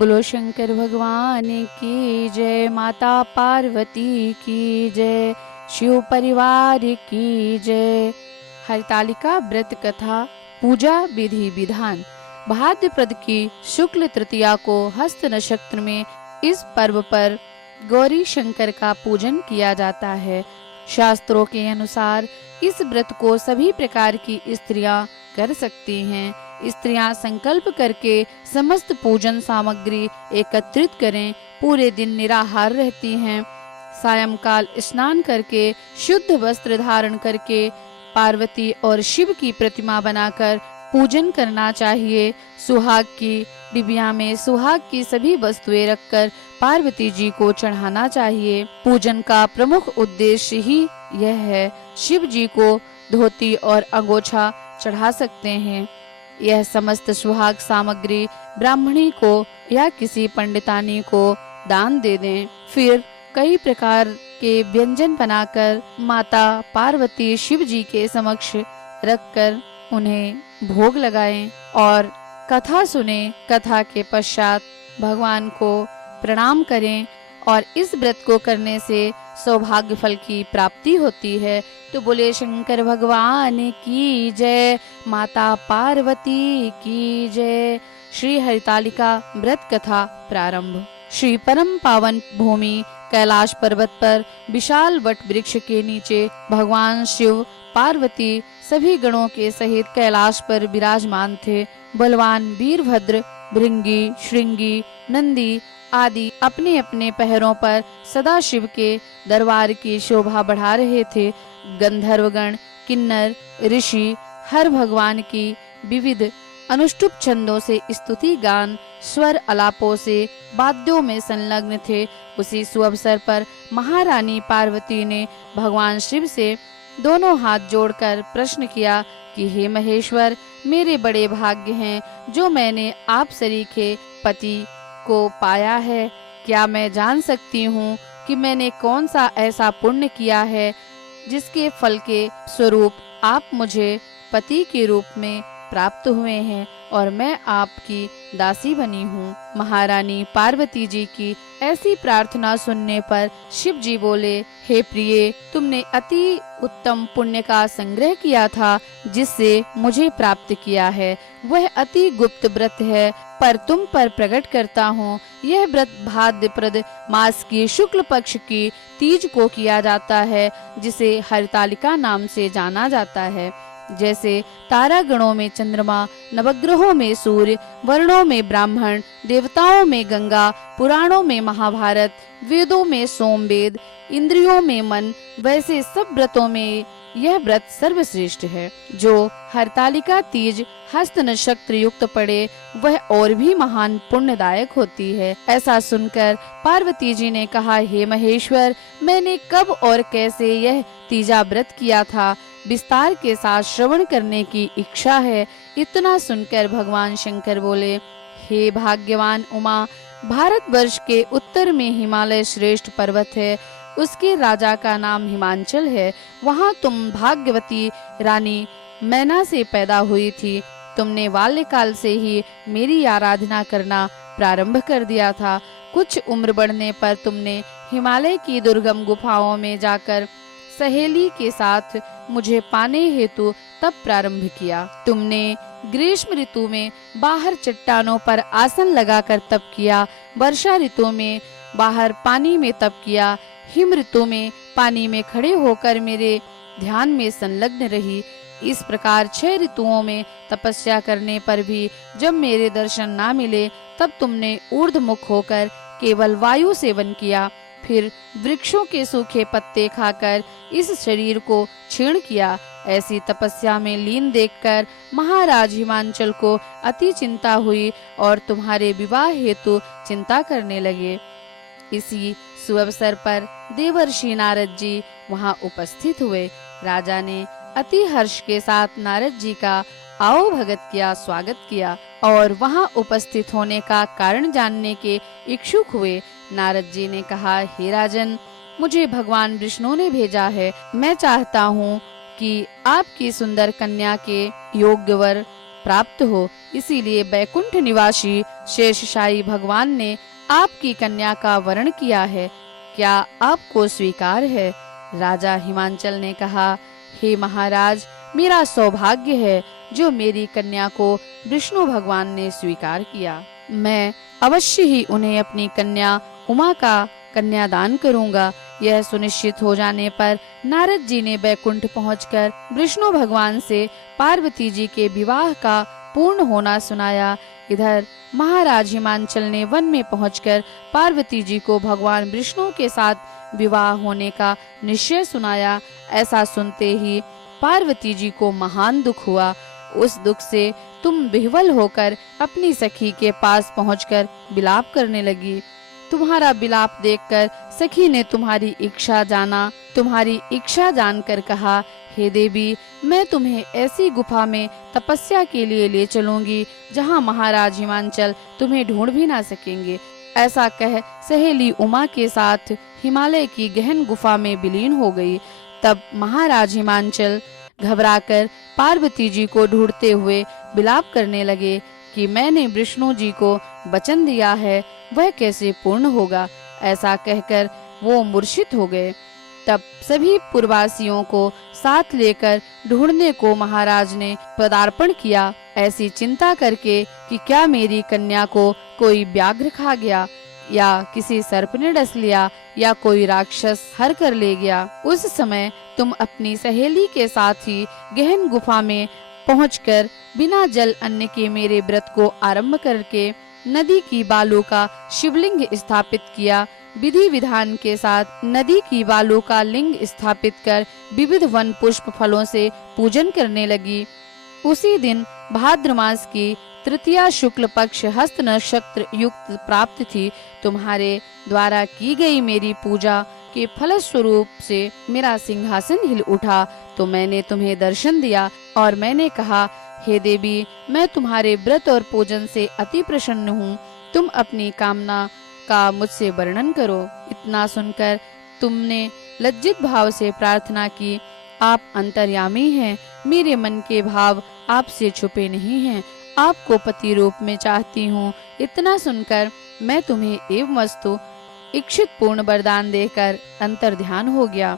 बोलो शंकर भगवान की जय, माता पार्वती की जय, शिव परिवार की जय। हरितालिका व्रत कथा पूजा विधि विधान। भाद्रपद की शुक्ल तृतीया को हस्त नक्षत्र में इस पर्व पर गौरी शंकर का पूजन किया जाता है। शास्त्रों के अनुसार इस व्रत को सभी प्रकार की स्त्रियां कर सकती हैं। स्त्रियां संकल्प करके समस्त पूजन सामग्री एकत्रित करें, पूरे दिन निराहार रहती हैं। सायंकाल स्नान करके शुद्ध वस्त्र धारण करके पार्वती और शिव की प्रतिमा बनाकर पूजन करना चाहिए। सुहाग की डिबिया में सुहाग की सभी वस्तुएं रखकर पार्वती जी को चढ़ाना चाहिए। पूजन का प्रमुख उद्देश्य ही यह है। शिव जी को धोती और अंगोछा चढ़ा सकते हैं। यह समस्त सुहाग सामग्री ब्राह्मणी को या किसी पंडितानी को दान दे दें। फिर कई प्रकार के व्यंजन बनाकर माता पार्वती शिव जी के समक्ष रखकर उन्हें भोग लगाएं और कथा सुने। कथा के पश्चात भगवान को प्रणाम करें और इस व्रत को करने से सौभाग्य फल की प्राप्ति होती है। तो बोले शंकर भगवान की जय, माता पार्वती की जय। श्री हरितालिका व्रत कथा प्रारंभ। श्री परम पावन भूमि कैलाश पर्वत पर विशाल वट वृक्ष के नीचे भगवान शिव पार्वती सभी गणों के सहित कैलाश पर विराजमान थे। बलवान वीरभद्र, भृंगी, श्रृंगी, नंदी आदि अपने अपने पैरों पर सदा शिव के दरबार की शोभा बढ़ा रहे थे। गंधर्वगण, किन्नर, ऋषि हर भगवान की विविध अनुष्टुप छंदों से स्तुति गान, स्वर अलापों से वाद्यों में संलग्न थे। उसी सुअवसर पर महारानी पार्वती ने भगवान शिव से दोनों हाथ जोड़कर प्रश्न किया कि हे महेश्वर, मेरे बड़े भाग्य हैं जो मैंने आप सरीखे पति को पाया है। क्या मैं जान सकती हूँ कि मैंने कौन सा ऐसा पुण्य किया है जिसके फल के स्वरूप आप मुझे पति के रूप में प्राप्त हुए हैं और मैं आपकी दासी बनी हूँ। महारानी पार्वती जी की ऐसी प्रार्थना सुनने पर शिव जी बोले, हे प्रिय, तुमने अति उत्तम पुण्य का संग्रह किया था जिससे मुझे प्राप्त किया है। वह अति गुप्त व्रत है, पर तुम पर प्रकट करता हूँ। यह व्रत भाद्रपद मास की शुक्ल पक्ष की तीज को किया जाता है, जिसे हरितालिका नाम से जाना जाता है। जैसे तारा गणों में चंद्रमा, नवग्रहों में सूर्य, वर्णों में ब्राह्मण, देवताओं में गंगा, पुराणों में महाभारत, वेदों में सोमवेद, इंद्रियों में मन, वैसे सब व्रतों में यह व्रत सर्वश्रेष्ठ है। जो हरतालिका तीज हस्त नक्षत्र युक्त पड़े वह और भी महान पुण्यदायक होती है। ऐसा सुनकर पार्वती जी ने कहा, हे महेश्वर, मैंने कब और कैसे यह तीजा व्रत किया था, विस्तार के साथ श्रवण करने की इच्छा है। इतना सुनकर भगवान शंकर बोले, हे भाग्यवान उमा, भारतवर्ष के उत्तर में हिमालय श्रेष्ठ पर्वत है। उसके राजा का नाम हिमांचल है। वहाँ तुम भाग्यवती रानी मैना से पैदा हुई थी। तुमने बाल्यकाल से ही मेरी आराधना करना प्रारंभ कर दिया था। कुछ उम्र बढ़ने पर तुमने हिमालय की दुर्गम गुफाओं में जाकर सहेली के साथ मुझे पाने हेतु तप प्रारंभ किया। तुमने ग्रीष्म ऋतु में बाहर चट्टानों पर आसन लगाकर तप किया। वर्षा ऋतु में बाहर पानी में तप किया। हिम ऋतु में पानी में खड़े होकर मेरे ध्यान में संलग्न रही। इस प्रकार 6 ऋतुओं में तपस्या करने पर भी जब मेरे दर्शन ना मिले, तब तुमने ऊर्ध्वमुख होकर केवल वायु सेवन किया। फिर वृक्षों के सूखे पत्ते खाकर इस शरीर को क्षीण किया। ऐसी तपस्या में लीन देखकर महाराज हिमांचल को अति चिंता हुई और तुम्हारे विवाह हेतु चिंता करने लगे। इसी सुअवसर पर देवर्षि नारद जी वहां उपस्थित हुए। राजा ने अति हर्ष के साथ नारद जी का आओ भगत किया, स्वागत किया और वहां उपस्थित होने का कारण जानने के इच्छुक हुए। नारद जी ने कहा, हे राजन, मुझे भगवान विष्णु ने भेजा है। मैं चाहता हूँ कि आपकी सुंदर कन्या के योग्य वर प्राप्त हो। इसीलिए बैकुंठ निवासी शेषशायी भगवान ने आपकी कन्या का वरण किया है। क्या आपको स्वीकार है? राजा हिमांचल ने कहा, हे महाराज, मेरा सौभाग्य है जो मेरी कन्या को विष्णु भगवान ने स्वीकार किया। मैं अवश्य ही उन्हें अपनी कन्या उमा का कन्यादान करूंगा। यह सुनिश्चित हो जाने पर नारद जी ने बैकुंठ पहुंचकर विष्णु भगवान से पार्वती जी के विवाह का पूर्ण होना सुनाया। इधर महाराज हिमांचल ने वन में पहुंचकर पार्वती जी को भगवान विष्णु के साथ विवाह होने का निश्चय सुनाया। ऐसा सुनते ही पार्वती जी को महान दुख हुआ। उस दुख से तुम विह्वल होकर अपनी सखी के पास पहुंचकर विलाप करने लगी। तुम्हारा विलाप देखकर सखी ने तुम्हारी इच्छा जानकर कहा, हे देवी, मैं तुम्हें ऐसी गुफा में तपस्या के लिए ले चलूंगी जहां महाराज हिमांचल तुम्हें ढूंढ भी ना सकेंगे। ऐसा कह सहेली उमा के साथ हिमालय की गहन गुफा में विलीन हो गई। तब महाराज हिमांचल घबराकर पार्वती जी को ढूंढते हुए विलाप करने लगे कि मैंने विष्णु जी को वचन दिया है, वह कैसे पूर्ण होगा। ऐसा कहकर वो मूर्छित हो गए। तब सभी पुरवासियों को साथ लेकर ढूंढने को महाराज ने पदार्पण किया, ऐसी चिंता करके कि क्या मेरी कन्या को कोई व्याघ्र खा गया या किसी सर्प ने डस लिया या कोई राक्षस हर कर ले गया। उस समय तुम अपनी सहेली के साथ ही गहन गुफा में पहुंचकर बिना जल अन्न के मेरे व्रत को आरंभ करके नदी की बालू का शिवलिंग स्थापित किया। विधि विधान के साथ नदी की बालू का लिंग स्थापित कर विविध वन पुष्प फलों से पूजन करने लगी। उसी दिन भाद्र मास की तृतीया शुक्ल पक्ष हस्त नक्षत्र युक्त प्राप्त थी। तुम्हारे द्वारा की गई मेरी पूजा के फल स्वरूप से मेरा सिंहासन हिल उठा, तो मैंने तुम्हें दर्शन दिया और मैंने कहा, हे देवी, मैं तुम्हारे व्रत और पूजन से अति प्रसन्न हूँ। तुम अपनी कामना का मुझसे वर्णन करो। इतना सुनकर तुमने लज्जित भाव से प्रार्थना की, आप अंतर्यामी हैं, मेरे मन के भाव आपसे छुपे नहीं हैं, आपको पति रूप में चाहती हूँ। इतना सुनकर मैं तुम्हें एवं वस्तु इच्छित पूर्ण वरदान देकर अंतर्ध्यान हो गया।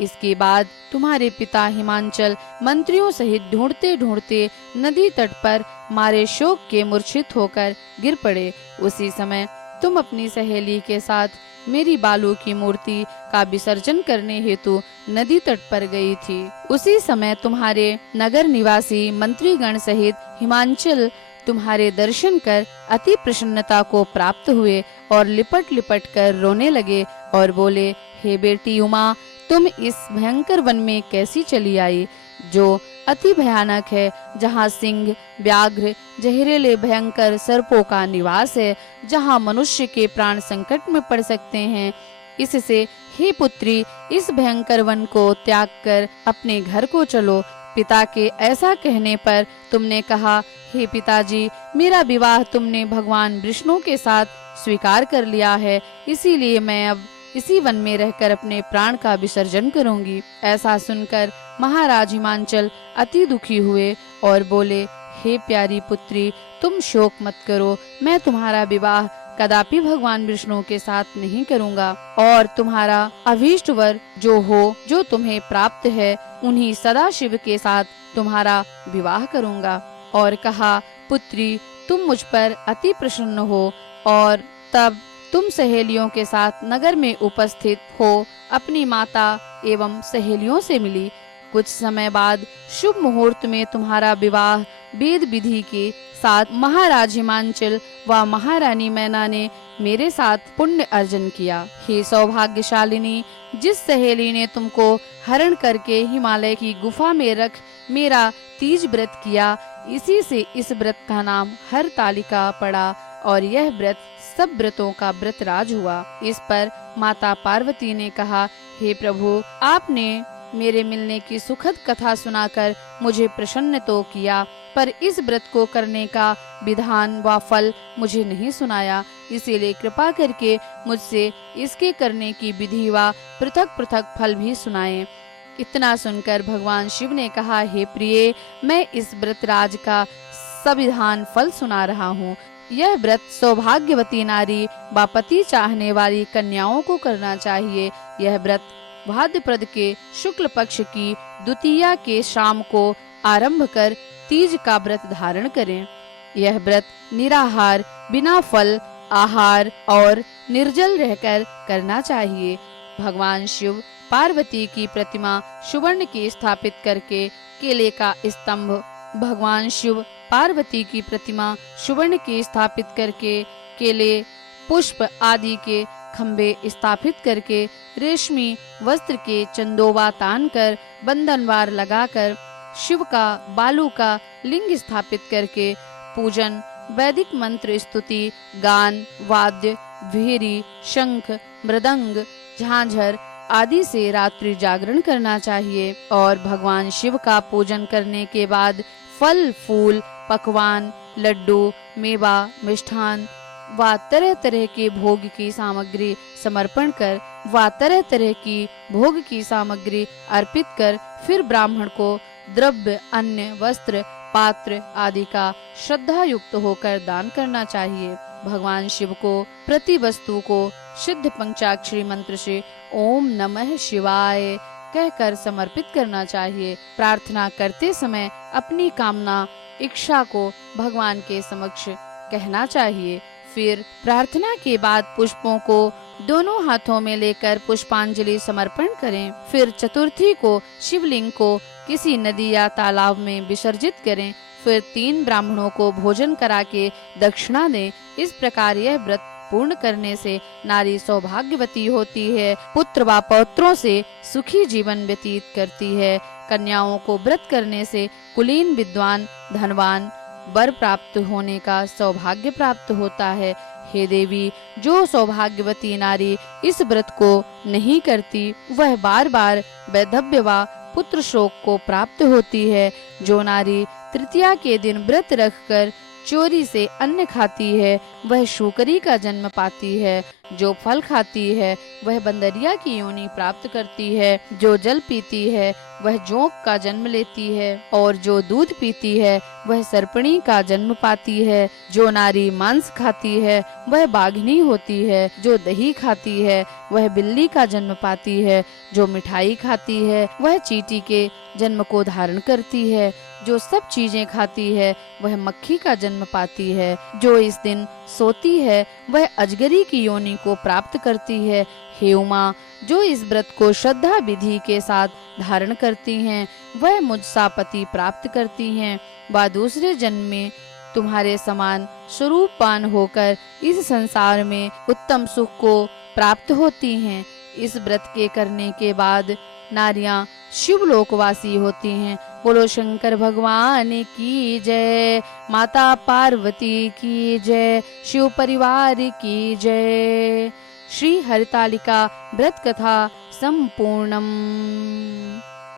इसके बाद तुम्हारे पिता हिमांचल मंत्रियों सहित ढूंढते ढूंढते नदी तट पर मारे शोक के मूर्छित होकर गिर पड़े। उसी समय तुम अपनी सहेली के साथ मेरी बालू की मूर्ति का विसर्जन करने हेतु नदी तट पर गई थी। उसी समय तुम्हारे नगर निवासी मंत्रीगण सहित हिमांचल तुम्हारे दर्शन कर अति प्रसन्नता को प्राप्त हुए और लिपट लिपट कर रोने लगे और बोले, हे बेटी उमा, तुम इस भयंकर वन में कैसी चली आई, जो अति भयानक है, जहाँ सिंह, व्याघ्र, जहरीले भयंकर सर्पों का निवास है, जहाँ मनुष्य के प्राण संकट में पड़ सकते हैं। इससे हे पुत्री, इस भयंकर वन को त्याग कर अपने घर को चलो। पिता के ऐसा कहने पर तुमने कहा, हे पिताजी, मेरा विवाह तुमने भगवान विष्णु के साथ स्वीकार कर लिया है, इसीलिए मैं अब इसी वन में रहकर अपने प्राण का विसर्जन करूंगी। ऐसा सुनकर महाराज हिमांचल अति दुखी हुए और बोले, हे प्यारी पुत्री, तुम शोक मत करो, मैं तुम्हारा विवाह कदापि भगवान विष्णु के साथ नहीं करूंगा और तुम्हारा अभीष्ट वर जो तुम्हें प्राप्त है, उन्हीं सदाशिव के साथ तुम्हारा विवाह करूंगा। और कहा, पुत्री, तुम मुझ पर अति प्रसन्न हो। और तब तुम सहेलियों के साथ नगर में उपस्थित हो अपनी माता एवं सहेलियों से मिली। कुछ समय बाद शुभ मुहूर्त में तुम्हारा विवाह वेद विधि के साथ महाराज हिमांचल व महारानी मैना ने मेरे साथ पुण्य अर्जन किया। हे सौभाग्यशालिनी, जिस सहेली ने तुमको हरण करके हिमालय की गुफा में रख मेरा तीज व्रत किया, इसी से इस व्रत का नाम हरतालिका पड़ा और यह व्रत सब व्रतों का व्रतराज हुआ। इस पर माता पार्वती ने कहा, हे प्रभु, आपने मेरे मिलने की सुखद कथा सुनाकर मुझे प्रसन्न तो किया, पर इस व्रत को करने का विधान व फल मुझे नहीं सुनाया, इसीलिए कृपा करके मुझसे इसके करने की विधि व पृथक पृथक फल भी सुनाएं। इतना सुनकर भगवान शिव ने कहा, हे प्रिय, मैं इस व्रतराज का संविधान फल सुना रहा हूँ। यह व्रत सौभाग्यवती नारी व पति चाहने वाली कन्याओं को करना चाहिए। यह व्रत भाद्रपद के शुक्ल पक्ष की द्वितीया के शाम को आरंभ कर तीज का व्रत धारण करें। यह व्रत निराहार, बिना फल आहार और निर्जल रहकर करना चाहिए। भगवान शिव पार्वती की प्रतिमा सुवर्ण की स्थापित करके केले का स्तंभ, भगवान शिव पार्वती की प्रतिमा सुवर्ण की स्थापित करके केले, पुष्प आदि के खंबे स्थापित करके रेशमी वस्त्र के चंदोबा तान कर बंधनवार लगाकर शिव का बालू का लिंग स्थापित करके पूजन, वैदिक मंत्र स्तुति, गान, वाद्य, भेरी, शंख, मृदंग, झांझर आदि से रात्रि जागरण करना चाहिए। और भगवान शिव का पूजन करने के बाद फल, फूल, पकवान, लड्डू, मेवा, मिष्ठान व तरह तरह के भोग की सामग्री समर्पण कर व तरह तरह की भोग की सामग्री अर्पित कर फिर ब्राह्मण को द्रव्य, अन्न, वस्त्र, पात्र आदि का श्रद्धा युक्त होकर दान करना चाहिए। भगवान शिव को प्रति वस्तु को सिद्ध पंचाक्षरी मंत्र से ओम नमः शिवाय कहकर समर्पित करना चाहिए। प्रार्थना करते समय अपनी कामना, इच्छा को भगवान के समक्ष कहना चाहिए। फिर प्रार्थना के बाद पुष्पों को दोनों हाथों में लेकर पुष्पांजलि समर्पण करें। फिर चतुर्थी को शिवलिंग को किसी नदी या तालाब में विसर्जित करें। फिर 3 ब्राह्मणों को भोजन करा के दक्षिणा दें। इस प्रकार यह व्रत पूर्ण करने से नारी सौभाग्यवती होती है, पुत्र व पौत्रों से सुखी जीवन व्यतीत करती है। कन्याओं को व्रत करने से कुलीन, विद्वान, धनवान, वर प्राप्त होने का सौभाग्य प्राप्त होता है। हे देवी, जो सौभाग्यवती नारी इस व्रत को नहीं करती वह बार बार वैधव्य व पुत्र शोक को प्राप्त होती है। जो नारी तृतीया के दिन व्रत रखकर चोरी से अन्न खाती है वह शूकरी का जन्म पाती है। जो फल खाती है वह बंदरिया की योनि प्राप्त करती है। जो जल पीती है वह जोंक का जन्म लेती है और जो दूध पीती है वह सर्पणी का जन्म पाती है। जो नारी मांस खाती है वह बाघिनी होती है। जो दही खाती है वह बिल्ली का जन्म पाती है। जो मिठाई खाती है वह चींटी के जन्म को धारण करती है। जो सब चीजें खाती है वह मक्खी का जन्म पाती है। जो इस दिन सोती है वह अजगरी की योनि को प्राप्त करती है। हे उमा, जो इस व्रत को श्रद्धा विधि के साथ धारण करती हैं वह मुझसा पति प्राप्त करती हैं व दूसरे जन्म में तुम्हारे समान स्वरूपवान होकर इस संसार में उत्तम सुख को प्राप्त होती हैं। इस व्रत के करने के बाद नारियां शिवलोकवासी होती हैं। बोलो शंकर भगवान की जय, माता पार्वती की जय, शिव परिवार की जय। श्री हरितालिका व्रत कथा संपूर्णम।